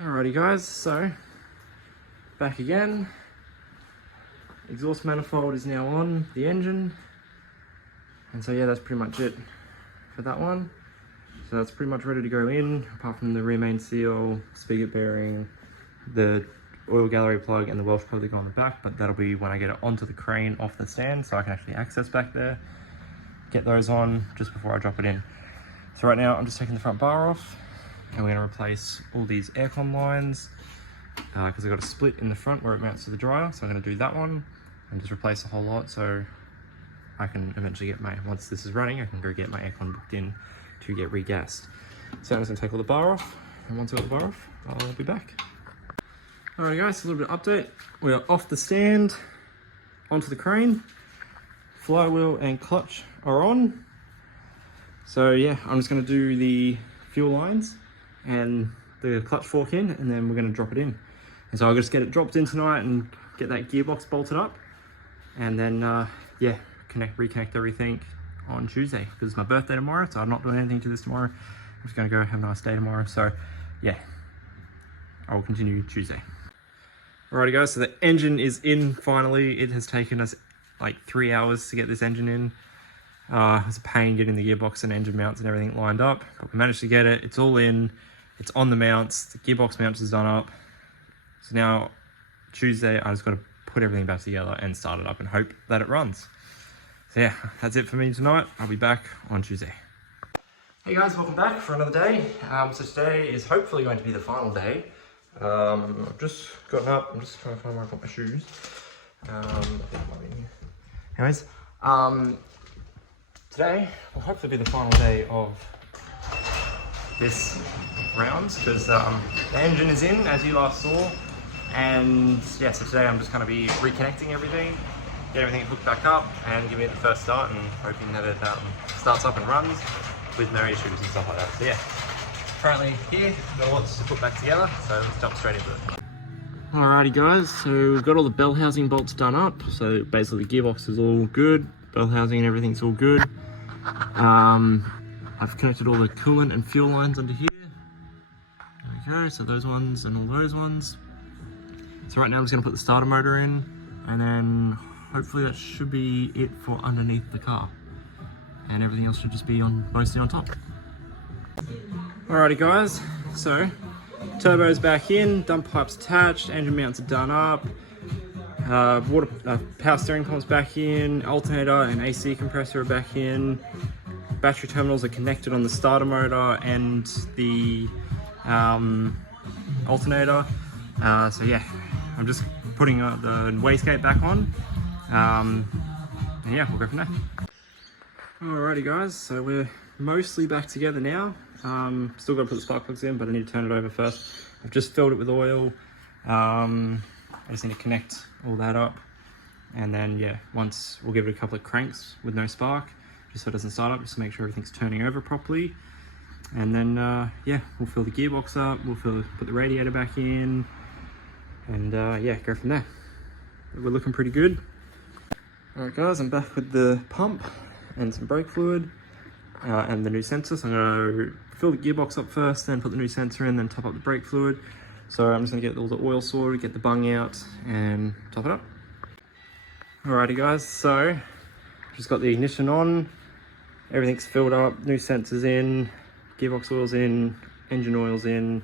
Alrighty guys, so back again. Exhaust manifold is now on the engine. And so yeah, that's pretty much it for that one. So that's pretty much ready to go in, apart from the rear main seal, spigot bearing, the oil gallery plug and the Welsh plug that go on the back, but that'll be when I get it onto the crane off the stand so I can actually access back there. Get those on just before I drop it in. So right now I'm just taking the front bar off and we're going to replace all these aircon lines because I've got a split in the front where it mounts to the dryer. So I'm going to do that one and just replace the whole lot so I can eventually get once this is running, I can go get my aircon booked in to get regassed. So I'm just going to take all the bar off, and once I got the bar off, I'll be back. Alright guys, a little bit of update. We are off the stand, onto the crane. Flywheel and clutch are on. So yeah, I'm just going to do the fuel lines and the clutch fork in, and then we're going to drop it in. And so I'll just get it dropped in tonight and get that gearbox bolted up, and then yeah, reconnect everything on Tuesday because it's my birthday tomorrow, so I'm not doing anything to this tomorrow. I'm just going to go have a nice day tomorrow. So yeah, I will continue Tuesday. Alrighty guys, so the engine is in finally. It has taken us like 3 hours to get this engine in. It was a pain getting the gearbox and engine mounts and everything lined up, but we managed to get it. It's all in, it's on the mounts, the gearbox mounts is done up. So now Tuesday I just got to put everything back together and start it up and hope that it runs. So yeah, that's it for me tonight. I'll be back on Tuesday. Hey guys, welcome back for another day. So today is hopefully going to be the final day. I've just gotten up, I'm just trying to find where I got my shoes. Anyways, today will hopefully be the final day of this round because the engine is in, as you last saw. And yeah, so today I'm just going to be reconnecting everything, get everything hooked back up and giving it the first start and hoping that it starts up and runs with no issues and stuff like that. So yeah, currently here, got lots to put back together, so let's jump straight into it. Alrighty guys, so we've got all the bell housing bolts done up. So basically the gearbox is all good, bell housing and everything's all good. I've connected all the coolant and fuel lines under here. There we go, so those ones and all those ones. So right now I'm just going to put the starter motor in, and then hopefully that should be it for underneath the car. And everything else should just be mostly on top. Alrighty guys, so turbo's back in, dump pipe's attached, engine mounts are done up, power steering column's back in, alternator and AC compressor are back in, battery terminals are connected on the starter motor and the alternator. So yeah, I'm just putting the wastegate back on, and yeah, we'll go from there. Alrighty guys, so we're mostly back together now. Still got to put the spark plugs in, but I need to turn it over first. I've just filled it with oil. I just need to connect all that up, and then yeah, once we'll give it a couple of cranks with no spark, just so it doesn't start up, just to make sure everything's turning over properly. And then yeah, we'll fill the gearbox up, put the radiator back in, and yeah, go from there. We're looking pretty good. Alright guys, I'm back with the pump and some brake fluid and the new sensor. So I'm going to fill the gearbox up first, then put the new sensor in, then top up the brake fluid. So I'm just going to get all the oil sorted, get the bung out and top it up. Alrighty guys, so just got the ignition on, everything's filled up, new sensors in, gearbox oil's in, engine oil's in.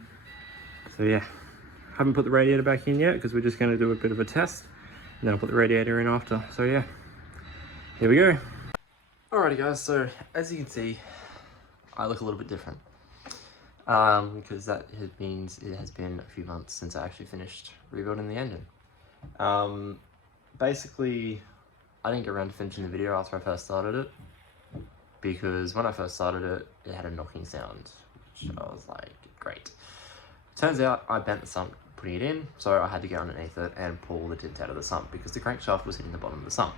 So yeah, haven't put the radiator back in yet because we're just going to do a bit of a test, and then I'll put the radiator in after. So yeah, here we go. Alrighty guys, so as you can see, I look a little bit different because means it has been a few months since I actually finished rebuilding the engine. Basically, I didn't get around to finishing the video after I first started it because when I first started it, it had a knocking sound, which I was like, great. Turns out I bent the sump putting it in, so I had to get underneath it and pull the tint out of the sump because the crankshaft was hitting the bottom of the sump.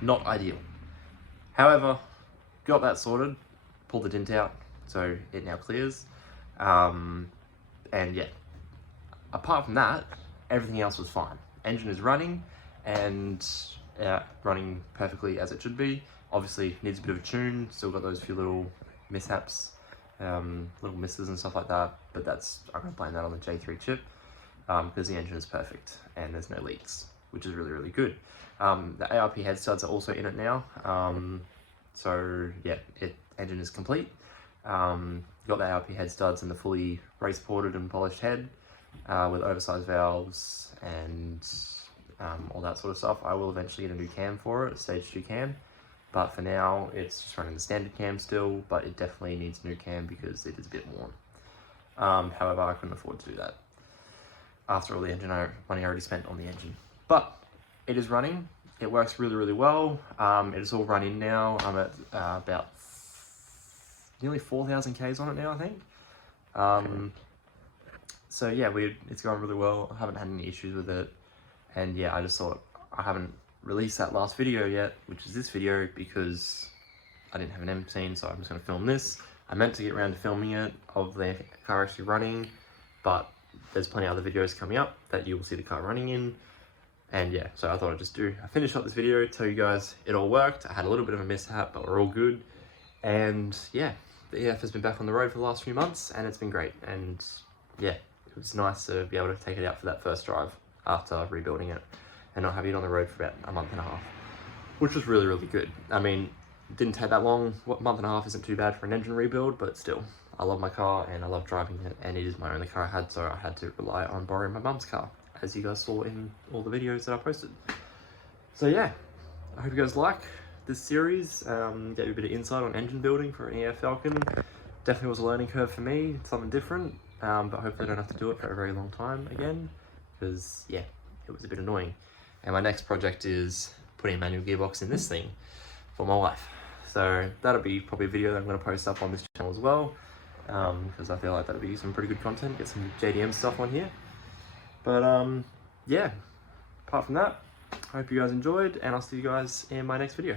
Not ideal. However, got that sorted, pulled the tint out, so it now clears. And yeah, apart from that, everything else was fine. Engine is running and running perfectly as it should be. Obviously needs a bit of a tune, still got those few little mishaps little misses and stuff like that, but I'm going to blame that on the J3 chip, because the engine is perfect and there's no leaks, which is really, really good. The ARP head studs are also in it now, so yeah, engine is complete. Got the ARP head studs and the fully race ported and polished head, with oversized valves and all that sort of stuff. I will eventually get a new cam for it, a stage 2 cam, but for now it's just running the standard cam still, but it definitely needs a new cam because it is a bit worn. However, I couldn't afford to do that after all the engine money I already spent on the engine. But it is running, it works really, really well. It is all run in now. I'm at about nearly 4,000 Ks on it now, I think. So yeah, it's going really well. I haven't had any issues with it. And yeah, I just thought, I haven't released that last video yet, which is this video, because I didn't have an M scene, so I'm just going to film this. I meant to get around to filming it, of the car actually running, but there's plenty of other videos coming up that you will see the car running in. And yeah, so I thought I'd finish up this video, tell you guys it all worked. I had a little bit of a mishap, but we're all good. And yeah, the EF has been back on the road for the last few months, and it's been great. And yeah, it was nice to be able to take it out for that first drive after rebuilding it and not having it on the road for about a month and a half, which was really, really good. I mean, it didn't take that long. A month and a half isn't too bad for an engine rebuild, but still, I love my car and I love driving it, and it is my only car I had, so I had to rely on borrowing my mum's car, as you guys saw in all the videos that I posted. So yeah, I hope you guys like this series, get you a bit of insight on engine building for an EF Falcon. Definitely was a learning curve for me, something different, but hopefully I don't have to do it for a very long time again, because yeah, it was a bit annoying. And my next project is putting a manual gearbox in this thing for my wife. So that'll be probably a video that I'm going to post up on this channel as well, because I feel like that'll be some pretty good content, get some JDM stuff on here. But yeah, apart from that, I hope you guys enjoyed, and I'll see you guys in my next video.